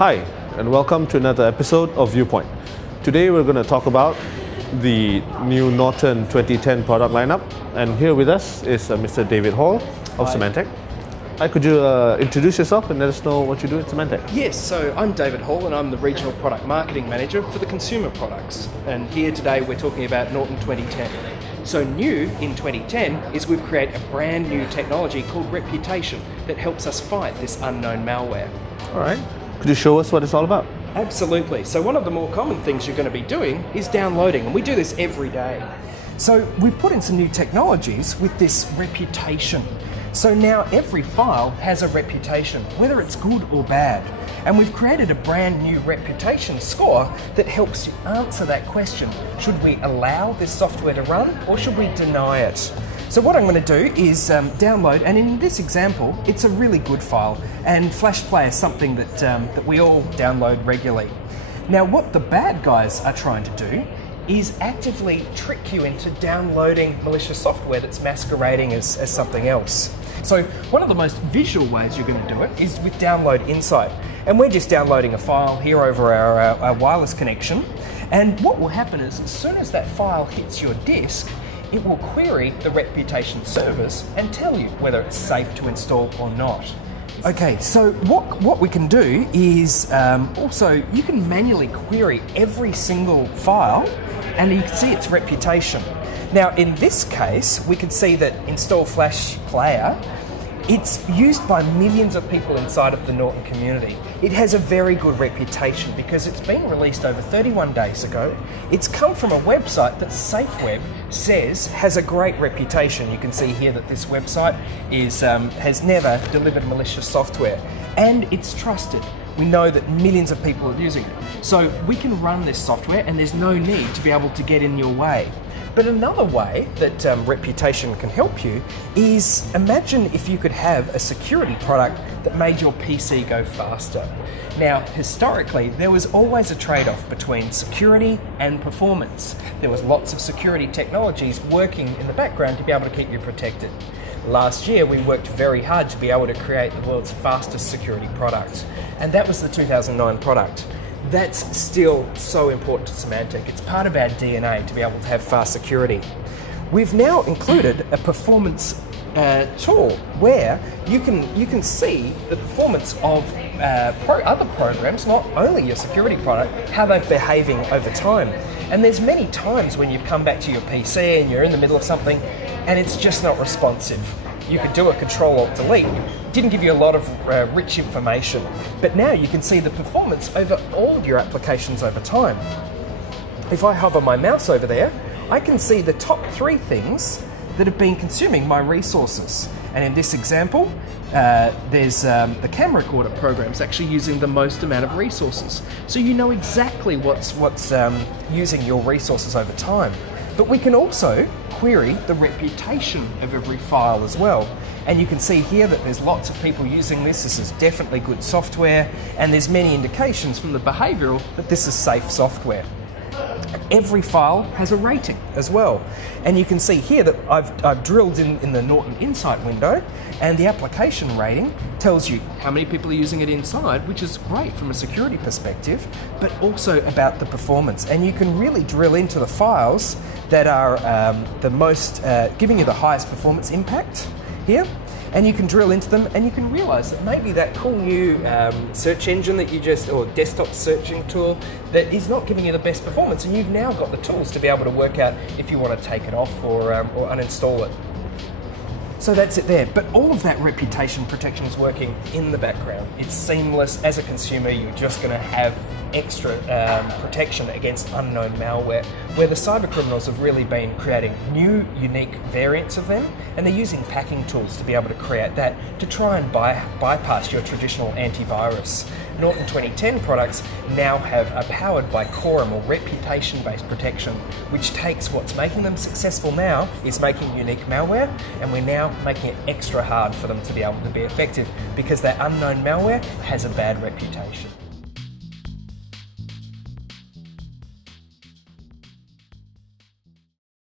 Hi, and welcome to another episode of ViewPoint. Today we're going to talk about the new Norton 2010 product lineup, and here with us is Mr. David Hall of Symantec. Hi, could you introduce yourself and let us know what you do at Symantec? Yes, so I'm David Hall and I'm the Regional Product Marketing Manager for the consumer products. And here today we're talking about Norton 2010. So new in 2010 is we've created a brand new technology called Reputation that helps us fight this unknown malware. All right. Could you show us what it's all about? Absolutely. So one of the more common things you're going to be doing is downloading, and we do this every day. So we've put in some new technologies with this reputation. So now every file has a reputation, whether it's good or bad. And we've created a brand new reputation score that helps you answer that question. Should we allow this software to run or should we deny it? So what I'm going to do is download, and in this example, it's a really good file, and Flash Player is something that we all download regularly. Now what the bad guys are trying to do is actively trick you into downloading malicious software that's masquerading as something else. So one of the most visual ways you're going to do it is with Download Insight. And we're just downloading a file here over our wireless connection. And what will happen is as soon as that file hits your disk, it will query the reputation servers and tell you whether it's safe to install or not. Okay, so what we can do is also you can manually query every single file and you can see its reputation. Now in this case, we can see that Install Flash Player, it's used by millions of people inside of the Norton community. It has a very good reputation because it's been released over 31 days ago. It's come from a website that SafeWeb says has a great reputation. You can see here that this website has never delivered malicious software, and it's trusted. We know that millions of people are using it. So we can run this software and there's no need to be able to get in your way. But another way that Reputation can help you is imagine if you could have a security product that made your PC go faster. Now, historically, there was always a trade-off between security and performance. There was lots of security technologies working in the background to be able to keep you protected. Last year, we worked very hard to be able to create the world's fastest security product, and that was the 2009 product. That's still so important to Symantec. It's part of our DNA to be able to have fast security. We've now included a performance tool where you can see the performance of other programs, not only your security product, how they're behaving over time. And there's many times when you've come back to your PC and you're in the middle of something and it's just not responsive. You could do a Control-Alt-Delete. Didn't give you a lot of rich information, but now you can see the performance over all of your applications over time. If I hover my mouse over there, I can see the top 3 things that have been consuming my resources. And in this example, there's the camera recorder program's actually using the most amount of resources. So you know exactly what's using your resources over time. But we can also query the reputation of every file as well. And you can see here that there's lots of people using this. This is definitely good software, and there's many indications from the behavioural that this is safe software. Every file has a rating as well. And you can see here that I've drilled in the Norton Insight window, and the application rating tells you how many people are using it inside, which is great from a security perspective, but also about the performance. And you can really drill into the files that are the most, giving you the highest performance impact here. And you can drill into them and you can realize that maybe that cool new search engine that or desktop searching tool that is not giving you the best performance, and you've now got the tools to be able to work out if you want to take it off or uninstall it. So that's it there. But all of that reputation protection is working in the background. It's seamless. As a consumer, you're just going to have extra protection against unknown malware, where the cyber criminals have really been creating new, unique variants of them, and they're using packing tools to be able to create that to try and bypass your traditional antivirus. Norton 2010 products now are powered by Quorum, or reputation-based protection, which takes what's making them successful now is making unique malware, and we're now making it extra hard for them to be able to be effective because that unknown malware has a bad reputation.